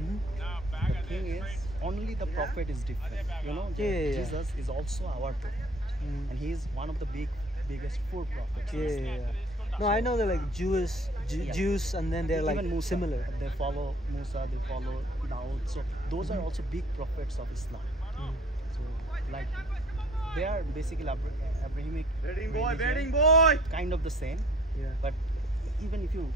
The thing is, only the prophet is different. You know, Jesus is also our prophet, and he is one of the biggest four prophets. No, I know they're like Jews, and then they're like Even Musa, similar. they follow Musa, they follow Daud. So those are also big prophets of Islam. So like they are basically Abrahamic religion, kind of the same. Yeah. But even if you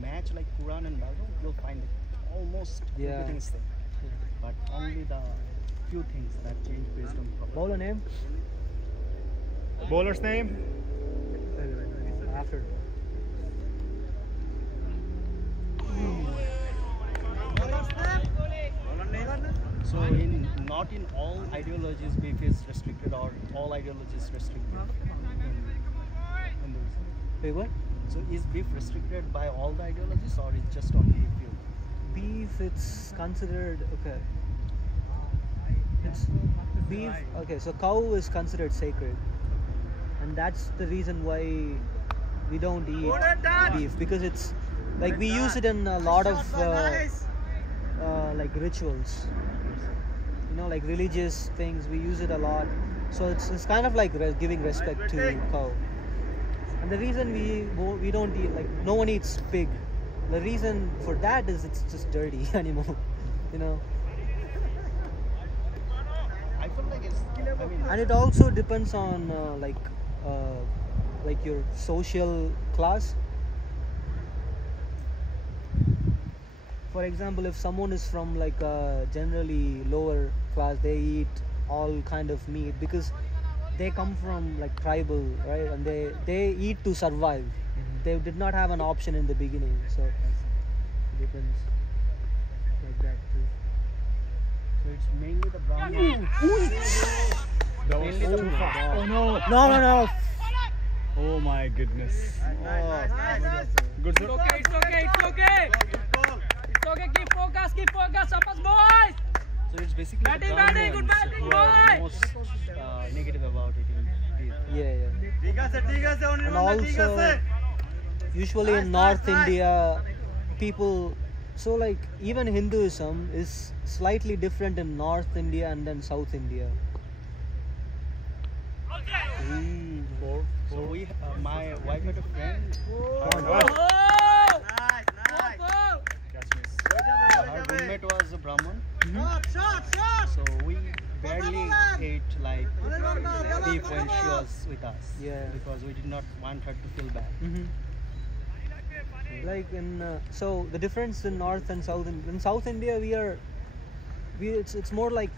match like Quran and Bible, you'll find that almost everything is same. But only the few things that change based on prophet. Bowler name? Bowler's name? After. So not in all ideologies beef is restricted, or all ideologies restricted. Wait, what? So is beef restricted by all the ideologies, or is just only few? Beef, it's considered okay. It's beef. Okay, so cow is considered sacred, and that's the reason why we don't eat beef, because it's like we use it in a lot of like rituals. You know, like religious things. We use it a lot, so it's kind of like giving respect to cow. And the reason we don't eat, like no one eats pig. The reason for that is it's just dirty animal, you know. I feel like it's. I mean, And it also depends on like your social class. For example, if someone is from like a generally lower class, they eat all kind of meat because they come from like tribal, right? And they eat to survive. They did not have an option in the beginning, so it depends like that too. so it's mainly the Brahmin. That was Mainly the too fast. Oh no! No. Oh my goodness. Good It's sir. okay, it's okay, it's okay. It's okay, keep focus, Shabash boys. So it's basically Batting, the batting, good Brahmins batting, who are boy. most negative about it in beef. Yeah. And also, usually in North India, people. So like even Hinduism is slightly different in North India and then South India. So my wife had a friend. Oh! Her roommate was a Brahmin. So we barely ate like beef when she was with us. Yeah. Because we did not want her to feel bad. Like in so the difference in North and South in South India it's more like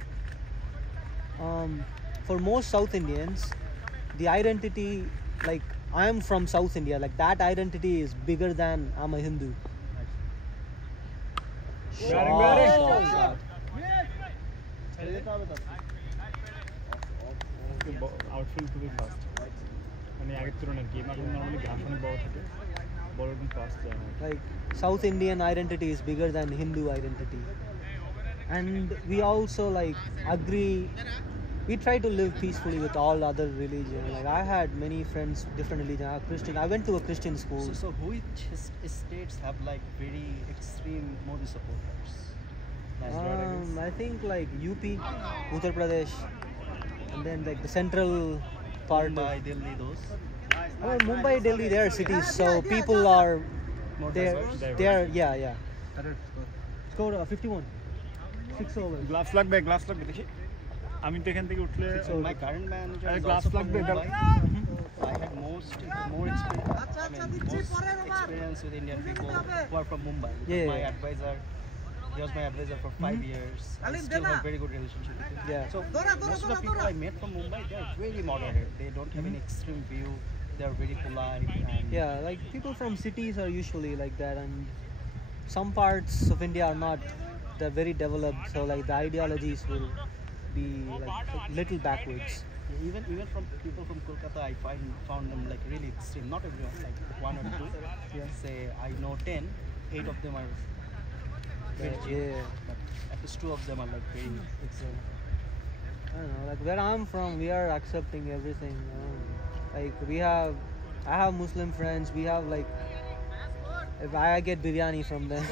for most South Indians the identity, like I am from South India, like that identity is bigger than I'm a Hindu. Batting. Outfield খুবই fast মানে আগের তুলনায় game এখন normally graph অনেক বড় থাকে বড় এবং ফাস্ট যায় Like South Indian identity is bigger than Hindu identity, and we also like agree. We try to live peacefully with all other religions. Like I had many friends, different religion. I Christian. I went to a Christian school. So which states have like very extreme Modi supporters? I think like UP, Uttar Pradesh, and then like the central part. Mumbai, Delhi, those. Mumbai, Delhi, they are cities, so people are More there. diverse. They are, yeah. Score 51. 6 overs. Gloves লাগবে দেখি আমি তো এখান থেকে উঠলে So my current manager is glass also from plug Mumbai. better. I had most experience with Indian people who are from Mumbai. Yeah. My advisor, he was my advisor for 5 years. I still have very good relationship with him. Yeah. So most of the people I met from Mumbai, they are very moderate. They don't have any extreme view. They are very polite. And Yeah, like people from cities are usually like that, and some parts of India are not. They're very developed, so like the ideologies will be like little backwards. Even from people from Kolkata, I found them like really extreme. Not everyone, like one or two. Say I know 10, 8 of them are very chill, Yeah. but at least 2 of them are like very extreme. I don't know, like where I'm from, we are accepting everything. Like I have Muslim friends. We have like, if I get biryani from them.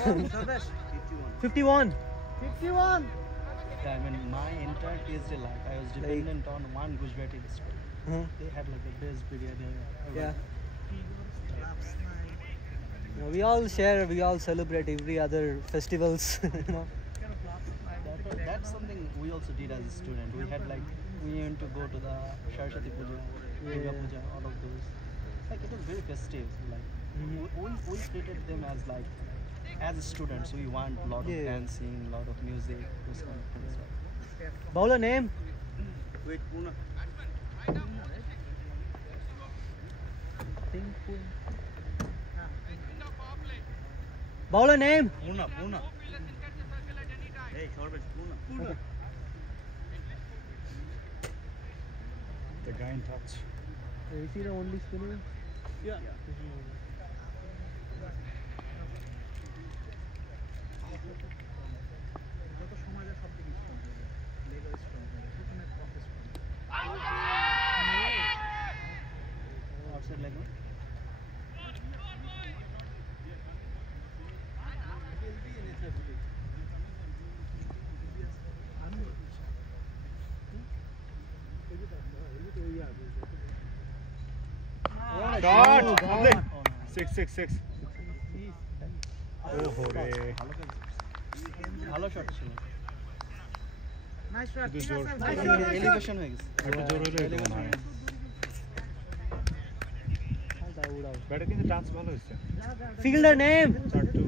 51. 51. Yeah, I mean, my entire TSD life, I was dependent on one Gujarati restaurant. Huh? They had like the best biryani ever. Yeah. We all share, we all celebrate every other festivals, you know. That's something we also did as a student. We had like, we went to go to the Saraswati Puja, Durga Puja, all of those. Like it was very festive. Like we treated them as like, as students, we want a lot of Yeah. dancing, a lot of music, those kind of things. Right? Bowler name? Wait, Puna. Bowler name? Puna. Hey, Sorbesh, Puna. The guy in touch. Is he the only spinner? Yeah. Outside leg, no? Shot! Oh, no. 6. ওহো রে ভালো shot ছিল শুধু জোর elevation হয়ে গেছে একটু জোর হলে মনে হয় ব্যাটে কিন্তু চান্স ভালো হয়েছে Fielder name? 4-2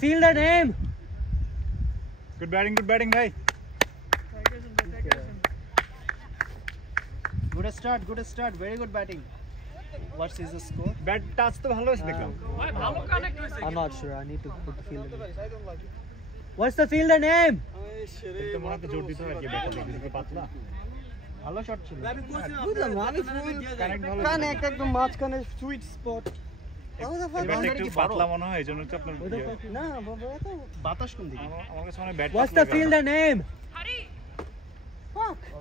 Fielder name? Good batting ভাই Good start. Very good batting. What is the score? Bat touch তো ভালো হয়েছে দেখলাম ভাই ভালো কানেক্ট হইছে I'm not sure. I need to put the fielder name. What's the fielder name? একটু মনে হয় জোর দিতে হয় আর কি ব্যাটে দেখি পাতলা ভালো শট ছিল বুঝলাম না, আমি ফুল কানেক্ট ভালো কানে একদম মাঝখানে সুইট স্পট ব্যাটটা একটু পাতলা মনে হয় এজন্য তো আপনার না বাবা তো বাতাস কোন দিকে আমার কাছে মনে হয় bat What's the fielder name?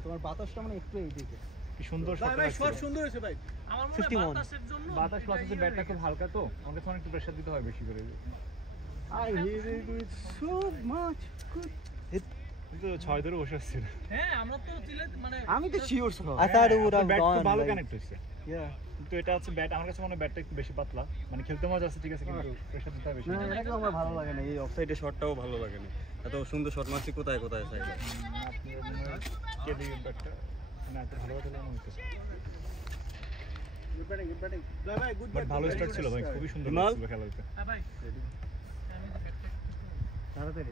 তোমার বাতাসটা মানে একটু এই দিকে কি সুন্দর শট সুন্দর হয়েছে ভাই আমার মনে হয় 51 বাতাসের জন্য বাতাস প্লাস হচ্ছে ব্যাটটা খুব হালকা তো আমার কাছে অনেক একটু প্রেসার দিতে হয় বেশি করে I hit it with so much good কিন্তু 6 ধরে বসে আসছে হ্যাঁ আমরা তো চিলে মানে আমি তো শিওর ছিল I thought it would have bat gone. খুব ভালো like- কানেক্ট হয়েছে Yeah. কিন্তু এটা হচ্ছে ব্যাট আমার কাছে মনে হয় ব্যাটটা একটু বেশি পাতলা মানে খেলতে মজা আছে ঠিক আছে কিন্তু প্রেসার দিতে হয় বেশি না এটা আমার ভালো লাগে না এই অফসাইডে শটটাও ভালো লাগে না এত সুন্দর শট মারছি কোথায় সাইডে আপনি মনে হয় কে দিয়ে ব্যাটটা না এত ভালো খেলা মনে হচ্ছে গুড ব্যাটিং ভাই গুড বাট ভালো স্টার্ট ছিল ভাই খুবই সুন্দর বিমল? ছিল খেলা দিতে হ্যাঁ ভাই তাড়াতাড়ি